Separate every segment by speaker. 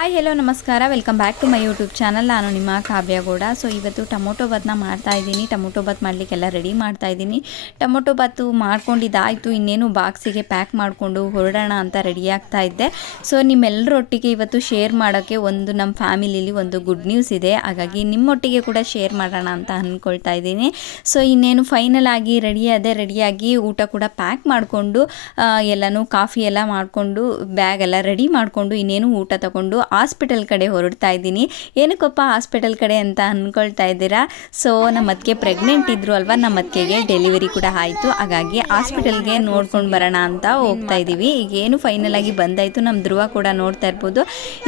Speaker 1: Hi hello ನಮಸ್ಕಾರ. Welcome back to my YouTube channel ನಾನು ನಿಮ್ಮ ಕಾವ್ಯಗೌಡ ಸೊ ಇವತ್ತು ಟೊಮೊಟೊ ಬಾತ್ನ ಮಾಡ್ತಾ ಇದ್ದೀನಿ. ಟೊಮೊಟೊ ಬಾತ್ ಮಾಡಲಿಕ್ಕೆಲ್ಲ ರೆಡಿ ಮಾಡ್ತಾ ಇದ್ದೀನಿ. ಟೊಮೊಟೊ ಬಾತು ಮಾಡ್ಕೊಂಡಿದ್ದಾಯಿತು. ಇನ್ನೇನು ಬಾಕ್ಸಿಗೆ ಪ್ಯಾಕ್ ಮಾಡಿಕೊಂಡು ಹೊರಡೋಣ ಅಂತ ರೆಡಿ ಆಗ್ತಾ ಇದ್ದೆ. ಸೊ ನಿಮ್ಮೆಲ್ಲರೊಟ್ಟಿಗೆ ಇವತ್ತು ಶೇರ್ ಮಾಡೋಕ್ಕೆ ಒಂದು ನಮ್ಮ ಫ್ಯಾಮಿಲಿಲಿ ಒಂದು ಗುಡ್ ನ್ಯೂಸ್ ಇದೆ. ಹಾಗಾಗಿ ನಿಮ್ಮೊಟ್ಟಿಗೆ ಕೂಡ ಶೇರ್ ಮಾಡೋಣ ಅಂತ ಅಂದ್ಕೊಳ್ತಾ ಇದ್ದೀನಿ. ಸೊ ಇನ್ನೇನು ಫೈನಲ್ ಆಗಿ ರೆಡಿ ಅದೇ ರೆಡಿಯಾಗಿ ಊಟ ಕೂಡ ಪ್ಯಾಕ್ ಮಾಡಿಕೊಂಡು ಎಲ್ಲನೂ ಕಾಫಿ ಎಲ್ಲ ಮಾಡಿಕೊಂಡು ಬ್ಯಾಗ್ ಎಲ್ಲ ರೆಡಿ ಮಾಡಿಕೊಂಡು, ಇನ್ನೇನು ಊಟ ತಗೊಂಡು ಹಾಸ್ಪಿಟಲ್ ಕಡೆ ಹೊರಡ್ತಾ ಇದ್ದೀನಿ. ಏನಕ್ಕಪ್ಪ ಹಾಸ್ಪಿಟಲ್ ಕಡೆ ಅಂತ ಅಂದ್ಕೊಳ್ತಾ ಇದ್ದೀರಾ? ಸೊ ನಮ್ಮ ಅದಕ್ಕೆ ಪ್ರೆಗ್ನೆಂಟ್ ಇದ್ರು ಅಲ್ವಾ ನಮ್ಮ ಅದಕ್ಕೆ ಡೆಲಿವರಿ ಕೂಡ ಆಯಿತು. ಹಾಗಾಗಿ ಹಾಸ್ಪಿಟಲ್ಗೆ ನೋಡ್ಕೊಂಡು ಬರೋಣ ಅಂತ ಹೋಗ್ತಾ ಇದ್ದೀವಿ. ಈಗ ಏನು ಫೈನಲ್ ಆಗಿ ಬಂದಾಯಿತು ನಮ್ಮ ಧ್ರುವ ಕೂಡ ನೋಡ್ತಾ ಇರ್ಬೋದು.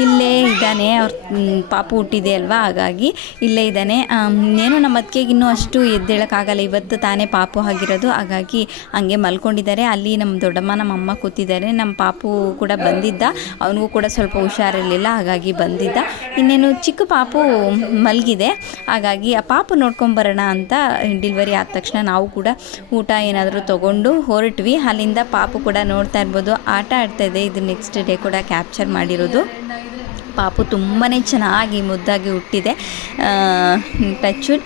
Speaker 1: ಇಲ್ಲೇ ಇದ್ದಾನೆ, ಅವ್ರ ಪಾಪ ಪಾಪು ಹುಟ್ಟಿದೆ ಅಲ್ವಾ? ಹಾಗಾಗಿ ಇಲ್ಲೇ ಇದ್ದಾನೆ. ಏನು ನಮ್ಮ ಅದಕ್ಕೆ ಇನ್ನೂ ಅಷ್ಟು ಎದ್ದೇಳಕ್ಕಾಗಲ್ಲ. ಇವತ್ತು ತಾನೇ ಪಾಪು ಆಗಿರೋದು. ಹಾಗಾಗಿ ಹಂಗೆ ಮಲ್ಕೊಂಡಿದ್ದಾರೆ. ಅಲ್ಲಿ ನಮ್ಮ ದೊಡ್ಡಮ್ಮ ನಮ್ಮ ಅಮ್ಮ ಕೂತಿದ್ದಾರೆ. ನಮ್ಮ ಪಾಪು ಕೂಡ ಬಂದಿದ್ದ. ಅವನಿಗೂ ಕೂಡ ಸ್ವಲ್ಪ ಹುಷಾರಿರಲಿಲ್ಲ. ಹಾಗಾಗಿ ಬಂದಿದ್ದ. ಇನ್ನೇನು ಚಿಕ್ಕ ಪಾಪು ಮಲಗಿದೆ. ಹಾಗಾಗಿ ಆ ಪಾಪು ನೋಡ್ಕೊಂಬರೋಣ ಅಂತ ಡೆಲಿವರಿ ಆದ ತಕ್ಷಣ ನಾವು ಕೂಡ ಊಟ ಏನಾದರೂ ತೊಗೊಂಡು ಹೊರಟ್ವಿ. ಅಲ್ಲಿಂದ ಪಾಪು ಕೂಡ ನೋಡ್ತಾ ಇರ್ಬೋದು. ಆಟ ಆಡ್ತಾ ಇದೆ. ಇದು ನೆಕ್ಸ್ಟ್ ಡೇ ಕೂಡ ಕ್ಯಾಪ್ಚರ್ ಮಾಡಿರೋದು. ಪಾಪು ತುಂಬಾ ಚೆನ್ನಾಗಿ ಮುದ್ದಾಗಿ ಹುಟ್ಟಿದೆ. ಟಚ್ವುಡ್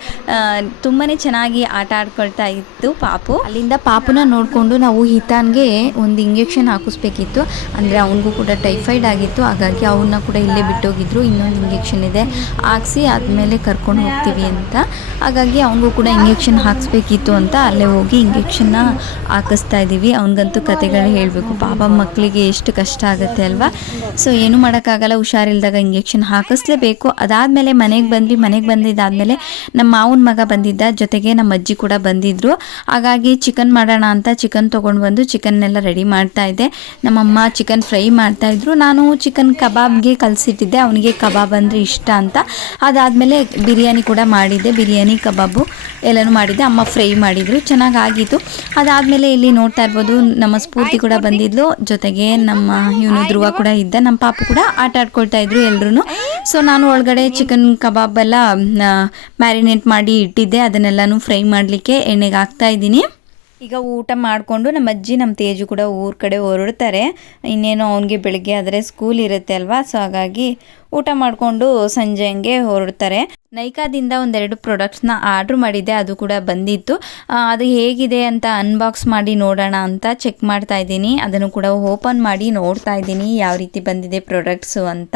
Speaker 1: ತುಂಬಾ ಚೆನ್ನಾಗಿ ಆಟ ಆಡ್ಕೊಳ್ತಾ ಇತ್ತು ಪಾಪು. ಅಲ್ಲಿಂದ ಪಾಪುನ ನೋಡಿಕೊಂಡು ನಾವು ಹಿತಾನ್ಗೆ ಒಂದು ಇಂಜೆಕ್ಷನ್ ಹಾಕಿಸ್ಬೇಕಿತ್ತು. ಅಂದರೆ ಅವನಿಗೂ ಕೂಡ ಟೈಫಾಯ್ಡ್ ಆಗಿತ್ತು. ಹಾಗಾಗಿ ಅವನ್ನ ಕೂಡ ಇಲ್ಲೇ ಬಿಟ್ಟೋಗಿದ್ರು. ಇನ್ನೊಂದು ಇಂಜೆಕ್ಷನ್ ಇದೆ. ಹಾಕ್ಸಿ ಆದಮೇಲೆ ಕರ್ಕೊಂಡು ಹೋಗ್ತೀವಿ ಅಂತ. ಹಾಗಾಗಿ ಅವನಿಗೂ ಕೂಡ ಇಂಜೆಕ್ಷನ್ ಹಾಕಿಸ್ಬೇಕಿತ್ತು ಅಂತ ಅಲ್ಲೇ ಹೋಗಿ ಇಂಜೆಕ್ಷನ್ನ ಹಾಕಿಸ್ತಾ ಇದ್ದೀವಿ ಅವನಿಗಂತೂ ಕತೆಗಳು ಹೇಳಬೇಕು. ಪಾಪ ಮಕ್ಕಳಿಗೆ ಎಷ್ಟು ಕಷ್ಟ ಆಗುತ್ತೆ ಅಲ್ವಾ? ಸೊ ಏನು ಮಾಡೋಕ್ಕಾಗಲ್ಲ. ಹುಷಾರಿಲ್ದಾಗ ಇಂಜೆಕ್ಷನ್ ಹಾಕಿಸ್ಲೇಬೇಕು. ಅದಾದಮೇಲೆ ಮನೆಗೆ ಬಂದ್ವಿ. ಮನೆಗೆ ಬಂದಿದ್ದಾದಮೇಲೆ ನಮ್ಮ ಮಾವನ ಮಗ ಬಂದಿದ್ದ. ಜೊತೆಗೆ ನಮ್ಮ ಅಜ್ಜಿ ಕೂಡ ಬಂದಿದ್ದರು ಹಾಗಾಗಿ ಚಿಕನ್ ಮಾಡೋಣ ಅಂತ ಚಿಕನ್ ತೊಗೊಂಡು ಬಂದು ಚಿಕನ್ನೆಲ್ಲ ರೆಡಿ ಮಾಡ್ತಾ ಇದ್ದೆ. ನಮ್ಮಮ್ಮ ಚಿಕನ್ ಫ್ರೈ ಮಾಡ್ತಾ ಇದ್ರು. ನಾನು ಚಿಕನ್ ಕಬಾಬ್ಗೆ ಕಲಿಸಿಟ್ಟಿದ್ದೆ. ಅವನಿಗೆ ಕಬಾಬ್ ಅಂದರೆ ಇಷ್ಟ ಅಂತ. ಅದಾದಮೇಲೆ ಬಿರಿಯಾನಿ ಕೂಡ ಮಾಡಿದ್ದೆ. ಬಿರಿಯಾನಿ, ಕಬಾಬು ಎಲ್ಲನೂ ಮಾಡಿದ್ದೆ. ಅಮ್ಮ ಫ್ರೈ ಮಾಡಿದರು. ಚೆನ್ನಾಗಿ ಆಗಿತ್ತು ಅದಾದಮೇಲೆ ಇಲ್ಲಿ ನೋಡ್ತಾ ಇರ್ಬೋದು, ನಮ್ಮ ಸ್ಫೂರ್ತಿ ಕೂಡ ಬಂದಿದ್ಲು. ಜೊತೆಗೆ ನಮ್ಮ ಇವನು ಧ್ರುವ ಕೂಡ ಇದ್ದ. ನಮ್ಮ ಪಾಪು ಕೂಡ ಆಟ ಆಡ್ಕೊಳ್ತಾ ಇದ್ರು ಎಲ್ಲರೂ ಸೊ ನಾನು ಒಳಗಡೆ ಚಿಕನ್ ಕಬಾಬ್ ಎಲ್ಲ ಮ್ಯಾರಿನೇಟ್ ಮಾಡಿ ಇಟ್ಟಿದ್ದೆ. ಅದನ್ನೆಲ್ಲನೂ ಫ್ರೈ ಮಾಡಲಿಕ್ಕೆ ಎಣ್ಣೆಗೆ ಹಾಕ್ತಾ ಇದ್ದೀನಿ. ಈಗ ಊಟ ಮಾಡಿಕೊಂಡು ನಮ್ಮ ಅಜ್ಜಿ, ನಮ್ಮ ತೇಜು ಕೂಡ ಊರ ಕಡೆ ಹೊರಡ್ತಾರೆ. ಇನ್ನೇನು ಅವನಿಗೆ ಬೆಳಗ್ಗೆ ಆದರೆ ಸ್ಕೂಲ್ ಇರುತ್ತೆ ಅಲ್ವಾ? ಸೊ ಹಾಗಾಗಿ ಊಟ ಮಾಡಿಕೊಂಡು ಸಂಜೆ ಹಂಗೆ ಹೊರಡ್ತಾರೆ. ನೈಕಾದಿಂದ ಒಂದೆರಡು ಪ್ರಾಡಕ್ಟ್ಸ್ನ ಆರ್ಡ್ರ್ ಮಾಡಿದ್ದೆ, ಅದು ಕೂಡ ಬಂದಿತ್ತು. ಅದು ಹೇಗಿದೆ ಅಂತ ಅನ್ಬಾಕ್ಸ್ ಮಾಡಿ ನೋಡೋಣ ಅಂತ ಚೆಕ್ ಮಾಡ್ತಾ ಇದ್ದೀನಿ. ಅದನ್ನು ಕೂಡ ಓಪನ್ ಮಾಡಿ ನೋಡ್ತಾ ಇದ್ದೀನಿ, ಯಾವ ರೀತಿ ಬಂದಿದೆ ಪ್ರಾಡಕ್ಟ್ಸು ಅಂತ.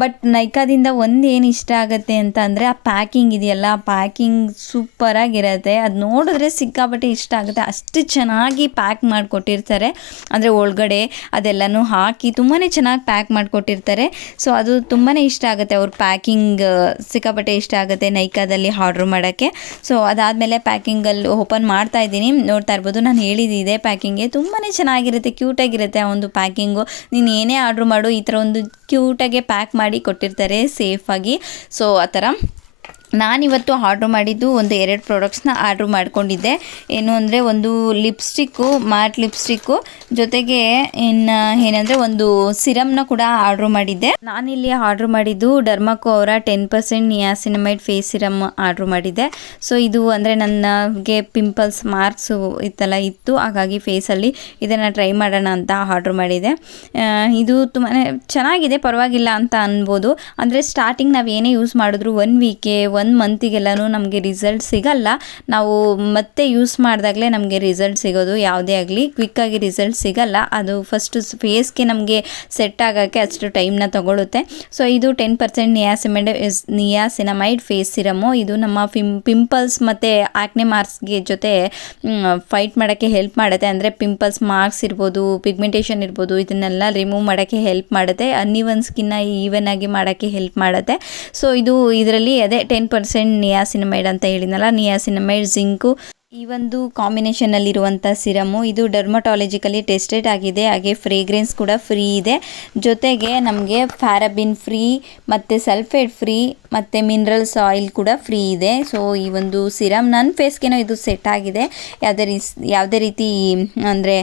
Speaker 1: ಬಟ್ ನೈಕಾದಿಂದ ಒಂದು ಏನು ಇಷ್ಟ ಆಗುತ್ತೆ ಅಂತ ಅಂದರೆ, ಆ ಪ್ಯಾಕಿಂಗ್ ಇದೆಯಲ್ಲ ಪ್ಯಾಕಿಂಗ್ ಸೂಪರಾಗಿರುತ್ತೆ ಅದು ನೋಡಿದ್ರೆ ಸಿಕ್ಕಾಪಟ್ಟೆ ಇಷ್ಟ ಆಗುತ್ತೆ. ಅಷ್ಟು ಚೆನ್ನಾಗಿ ಪ್ಯಾಕ್ ಮಾಡಿಕೊಟ್ಟಿರ್ತಾರೆ. ಅಂದರೆ ಒಳಗಡೆ ಅದೆಲ್ಲನೂ ಹಾಕಿ ತುಂಬಾ ಚೆನ್ನಾಗಿ ಪ್ಯಾಕ್ ಮಾಡಿಕೊಟ್ಟಿರ್ತಾರೆ. ಸೊ ಅದು ತುಂಬಾ ಇಷ್ಟ ಆಗುತ್ತೆ ಅವ್ರ ಪ್ಯಾಕಿಂಗ್ ಸಿಕ್ಕಾಪಟ್ಟೆ ಇಷ್ಟ ಆಗುತ್ತೆ ನೈಕಾದಲ್ಲಿ ಆರ್ಡ್ರ್ ಮಾಡೋಕ್ಕೆ. ಸೊ ಅದಾದಮೇಲೆ ಪ್ಯಾಕಿಂಗಲ್ಲಿ ಓಪನ್ ಮಾಡ್ತಾ ಇದ್ದೀನಿ. ನೋಡ್ತಾ ಇರ್ಬೋದು, ನಾನು ಹೇಳಿದ್ದಿದೆ ಪ್ಯಾಕಿಂಗೆ ಪ್ಯಾಕಿಂಗ್ಗೆ ತುಂಬಾ ಚೆನ್ನಾಗಿರುತ್ತೆ ಕ್ಯೂಟಾಗಿರುತ್ತೆ ಆ ಒಂದು ಪ್ಯಾಕಿಂಗು ನೀನು ಏನೇ ಆರ್ಡ್ರ್ ಮಾಡು, ಈ ಥರ ಒಂದು ಕ್ಯೂಟಾಗೆ ಪ್ಯಾಕ್ ಮಾಡಿ ಕೊಟ್ಟಿರ್ತಾರೆ ಸೇಫಾಗಿ ಸೊ ಆ ಥರ ನಾನಿವತ್ತು ಆರ್ಡ್ರ್ ಮಾಡಿದ್ದು ಒಂದು ಎರಡು ಪ್ರಾಡಕ್ಟ್ಸ್ನ ಆರ್ಡ್ರ್ ಮಾಡ್ಕೊಂಡಿದ್ದೆ. ಏನು ಅಂದರೆ ಒಂದು ಲಿಪ್ಸ್ಟಿಕ್ಕು ಮ್ಯಾಟ್ ಲಿಪ್ಸ್ಟಿಕ್ಕು ಜೊತೆಗೆ ಇನ್ನು ಏನಂದರೆ ಒಂದು ಸಿರಮ್ನ ಕೂಡ ಆರ್ಡ್ರ್ ಮಾಡಿದ್ದೆ. ನಾನಿಲ್ಲಿ ಆರ್ಡ್ರ್ ಮಾಡಿದ್ದು ಡರ್ಮಕೋ ಅವರ ten percent niacinamide face serum order ಮಾಡಿದ್ದೆ. ಸೊ ಇದು ಅಂದರೆ ನನಗೆ ಪಿಂಪಲ್ಸ್ ಮಾರ್ಕ್ಸು ಇತ್ತಲ್ಲ, ಇತ್ತು. ಹಾಗಾಗಿ ಫೇಸಲ್ಲಿ ಇದನ್ನು ಟ್ರೈ ಮಾಡೋಣ ಅಂತ ಆರ್ಡ್ರ್ ಮಾಡಿದೆ. ಇದು ತುಂಬಾ ಚೆನ್ನಾಗಿದೆ, ಪರವಾಗಿಲ್ಲ ಅಂತ ಅನ್ಬೋದು. ಅಂದರೆ ಸ್ಟಾರ್ಟಿಂಗ್ ನಾವು ಏನೇ ಯೂಸ್ ಮಾಡಿದ್ರು ಒನ್ ವೀಕೆ ಒನ್ ಮಂತಿಗೆಲ್ಲನೂ ನಮಗೆ ರಿಸಲ್ಟ್ ಸಿಗಲ್ಲ. ನಾವು ಮತ್ತೆ ಯೂಸ್ ಮಾಡಿದಾಗಲೇ ನಮಗೆ ರಿಸಲ್ಟ್ ಸಿಗೋದು, ಯಾವುದೇ ಆಗಲಿ. ಕ್ವಿಕ್ಕಾಗಿ ರಿಸಲ್ಟ್ ಸಿಗಲ್ಲ. ಅದು ಫಸ್ಟು ಫೇಸ್ಗೆ ನಮಗೆ ಸೆಟ್ ಆಗೋಕ್ಕೆ ಅಷ್ಟು ಟೈಮ್ನ ತಗೊಳುತ್ತೆ. ಸೊ ಇದು ten percent niacinamide niacinamide face serum ಇದು ನಮ್ಮ ಫಿಮ್ ಪಿಂಪಲ್ಸ್ ಮತ್ತು ಆಕ್ನೆ ಮಾರ್ಕ್ಸ್ಗೆ ಜೊತೆ ಫೈಟ್ ಮಾಡೋಕ್ಕೆ ಹೆಲ್ಪ್ ಮಾಡುತ್ತೆ. ಅಂದರೆ ಪಿಂಪಲ್ಸ್ ಮಾರ್ಕ್ಸ್ ಇರ್ಬೋದು ಪಿಗ್ಮೆಂಟೇಷನ್ ಇರ್ಬೋದು, ಇದನ್ನೆಲ್ಲ ರಿಮೂವ್ ಮಾಡೋಕ್ಕೆ ಹೆಲ್ಪ್ ಮಾಡುತ್ತೆ. ಅನ್ನಿವನ್ ಸ್ಕಿನ್ನ ಈವನ್ ಆಗಿ ಮಾಡೋಕ್ಕೆ ಹೆಲ್ಪ್ ಮಾಡುತ್ತೆ. ಸೊ ಇದು ಇದರಲ್ಲಿ ಅದೇ ಟೆನ್ ಪರ್ಸೆಂಟ್ ನಿಯಾಸಿನಮೈಡ್ ಅಂತ ಹೇಳಿದ್ನಲ್ಲ ನಿಯಾಸಿನಮೈಡ್ ಜಿಂಕು ಈ ಒಂದು ಕಾಂಬಿನೇಷನ್ ಕಾಂಬಿನೇಷನಲ್ಲಿರುವಂಥ ಸಿರಮು ಇದು ಡರ್ಮಟಾಲಜಿಕಲಿ ಟೆಸ್ಟೆಡ್ ಆಗಿದೆ. ಹಾಗೆ ಫ್ರೇಗ್ರೆನ್ಸ್ ಕೂಡ ಫ್ರೀ ಇದೆ. ಜೊತೆಗೆ ನಮಗೆ ಫ್ಯಾರಬಿನ್ ಫ್ರೀ ಮತ್ತು ಸಲ್ಫೇಟ್ ಫ್ರೀ ಮತ್ತು ಮಿನರಲ್ಸ್ ಆಯಿಲ್ ಕೂಡ ಫ್ರೀ ಇದೆ. ಸೊ ಈ ಒಂದು ಸಿರಮ್ ನನ್ನ ಫೇಸ್ಗೇನೋ ಇದು ಸೆಟ್ ಆಗಿದೆ. ಯಾವುದೇ ರೀಸ್, ಯಾವುದೇ ರೀತಿ, ಅಂದರೆ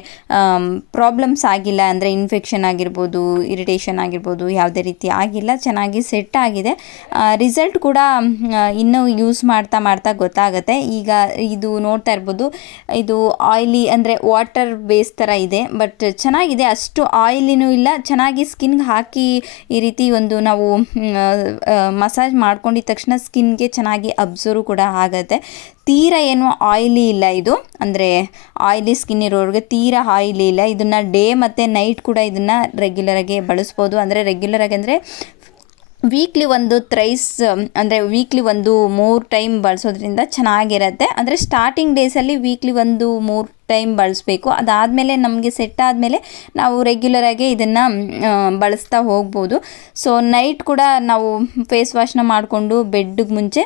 Speaker 1: ಪ್ರಾಬ್ಲಮ್ಸ್ ಆಗಿಲ್ಲ, ಅಂದರೆ ಇನ್ಫೆಕ್ಷನ್ ಆಗಿರ್ಬೋದು ಇರಿಟೇಷನ್ ಆಗಿರ್ಬೋದು, ಯಾವುದೇ ರೀತಿ ಆಗಿಲ್ಲ, ಚೆನ್ನಾಗಿ ಸೆಟ್ ಆಗಿದೆ. ರಿಸಲ್ಟ್ ಕೂಡ ಇನ್ನೂ ಯೂಸ್ ಮಾಡ್ತಾ ಮಾಡ್ತಾ ಗೊತ್ತಾಗುತ್ತೆ. ಈಗ ಇದು ನೋಡ್ತಾ ನೋಡ್ತಾ ಇರ್ಬೋದು. ಇದು ಆಯ್ಲಿ ಅಂದರೆ ವಾಟರ್ ಬೇಸ್ ಥರ ಇದೆ ಬಟ್ ಚೆನ್ನಾಗಿದೆ. ಅಷ್ಟು ಆಯಿಲಿನೂ ಇಲ್ಲ. ಚೆನ್ನಾಗಿ ಸ್ಕಿನ್ಗೆ ಹಾಕಿ ಈ ರೀತಿ ಒಂದು ನಾವು ಮಸಾಜ್ ಮಾಡ್ಕೊಂಡಿದ ತಕ್ಷಣ ಸ್ಕಿನ್ಗೆ ಚೆನ್ನಾಗಿ ಅಬ್ಸರ್ವ್ ಕೂಡ ಆಗುತ್ತೆ. ತೀರ ಏನು ಆಯಿಲಿ ಇಲ್ಲ ಇದು. ಅಂದರೆ ಆಯಿಲಿ ಸ್ಕಿನ್ ಇರೋರಿಗೆ ತೀರ ಆಯಿಲಿ ಇಲ್ಲ. ಇದನ್ನು ಡೇ ಮತ್ತು ನೈಟ್ ಕೂಡ ಇದನ್ನು ರೆಗ್ಯುಲರಾಗಿ ಬಳಸ್ಬೋದು. ಅಂದರೆ ರೆಗ್ಯುಲರಾಗಿ ಅಂದರೆ ವೀಕ್ಲಿ ಒಂದು ತ್ರೈಸ್ ಅಂದರೆ ವೀಕ್ಲಿ ಒಂದು ಮೂರು ಟೈಮ್ ಬಳಸೋದ್ರಿಂದ ಚೆನ್ನಾಗಿರತ್ತೆ. ಅಂದರೆ ಸ್ಟಾರ್ಟಿಂಗ್ ಡೇಸಲ್ಲಿ ವೀಕ್ಲಿ ಒಂದು ಮೂರು ಟೈಮ್ ಬಳಸಬೇಕು. ಅದಾದಮೇಲೆ ನಮಗೆ ಸೆಟ್ ಆದಮೇಲೆ ನಾವು ರೆಗ್ಯುಲರಾಗಿ ಇದನ್ನು ಬಳಸ್ತಾ ಹೋಗ್ಬೋದು. ಸೊ ನೈಟ್ ಕೂಡ ನಾವು ಫೇಸ್ ವಾಶ್ನ ಮಾಡಿಕೊಂಡು ಬೆಡ್ಗೆ ಮುಂಚೆ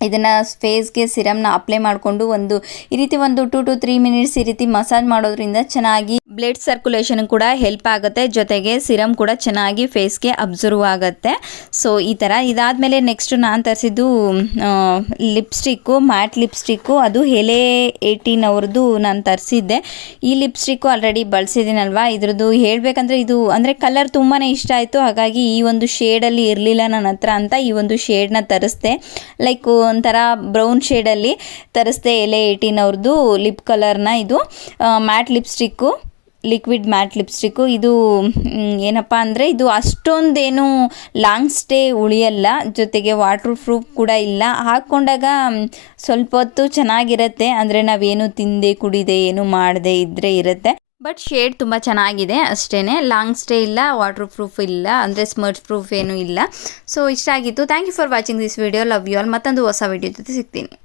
Speaker 1: ಇದನ್ನು ಫೇಸ್ಗೆ ಸಿರಮ್ನ ಅಪ್ಲೈ ಮಾಡಿಕೊಂಡು ಒಂದು ಈ ರೀತಿ ಒಂದು ಟು ಟು ತ್ರೀ ಮಿನಿಟ್ಸ್ ಈ ರೀತಿ ಮಸಾಜ್ ಮಾಡೋದ್ರಿಂದ ಚೆನ್ನಾಗಿ ಬ್ಲಡ್ ಸರ್ಕ್ಯುಲೇಷನ್ ಕೂಡ ಹೆಲ್ಪ್ ಆಗುತ್ತೆ, ಜೊತೆಗೆ ಸಿರಮ್ ಕೂಡ ಚೆನ್ನಾಗಿ ಫೇಸ್ಗೆ ಅಬ್ಸರ್ವ್ ಆಗುತ್ತೆ. ಸೊ ಈ ಥರ ಇದಾದಮೇಲೆ ನೆಕ್ಸ್ಟ್ ನಾನು ತರಿಸಿದ್ದು ಲಿಪ್ಸ್ಟಿಕ್ಕು ಮ್ಯಾಟ್ ಲಿಪ್ಸ್ಟಿಕ್ಕು ಅದು ಎಲೆ ಏಯ್ಟೀನ್ ಅವ್ರದ್ದು ನಾನು ತರಿಸಿದ್ದೆ. ಈ ಲಿಪ್ಸ್ಟಿಕ್ಕು ಆಲ್ರೆಡಿ ಬಳಸಿದ್ದೀನಲ್ವಾ? ಇದ್ರದ್ದು ಹೇಳಬೇಕಂದ್ರೆ ಇದು, ಅಂದರೆ ಕಲರ್ ತುಂಬಾ ಇಷ್ಟ ಆಯಿತು. ಹಾಗಾಗಿ ಈ ಒಂದು ಶೇಡಲ್ಲಿ ಇರಲಿಲ್ಲ ನನ್ನ ಹತ್ರ ಅಂತ ಈ ಒಂದು ಶೇಡನ್ನ ತರಿಸ್ದೆ. ಲೈಕ್ ಒಂಥರ ಬ್ರೌನ್ ಶೇಡಲ್ಲಿ ತರಿಸ್ದೆ ಎಲೆ ಏಯ್ಟೀನ್ ಅವ್ರದ್ದು ಲಿಪ್ ಕಲರ್ನ ಇದು. Matte lipstick liquid matte lipstick. ಇದು ಏನಪ್ಪ ಅಂದರೆ ಇದು ಅಷ್ಟೊಂದೇನು ಲಾಂಗ್ ಸ್ಟೇ ಉಳಿಯಲ್ಲ. ಜೊತೆಗೆ ವಾಟರ್ ಪ್ರೂಫ್ ಕೂಡ ಇಲ್ಲ. ಹಾಕ್ಕೊಂಡಾಗ ಸ್ವಲ್ಪ ಹೊತ್ತು ಚೆನ್ನಾಗಿರುತ್ತೆ. ಅಂದರೆ ನಾವೇನು ತಿಂದೆ, ಕುಡಿದೆ, ಏನು ಮಾಡದೆ ಇದ್ದರೆ ಇರುತ್ತೆ. ಬಟ್ ಶೇಡ್ ತುಂಬ ಚೆನ್ನಾಗಿದೆ ಅಷ್ಟೇ ಲಾಂಗ್ ಸ್ಟೇ ಇಲ್ಲ, ವಾಟರ್ ಪ್ರೂಫ್ ಇಲ್ಲ, ಅಂದರೆ ಸ್ಮರ್ಚ್ ಪ್ರೂಫ್ ಏನೂ ಇಲ್ಲ. ಸೊ, ಇಷ್ಟ ಆಗಿತ್ತು. Thank you for watching this video. Love you all. ಮತ್ತೊಂದು ಹೊಸ ವಿಡಿಯೋ ಜೊತೆ ಸಿಗ್ತೀನಿ.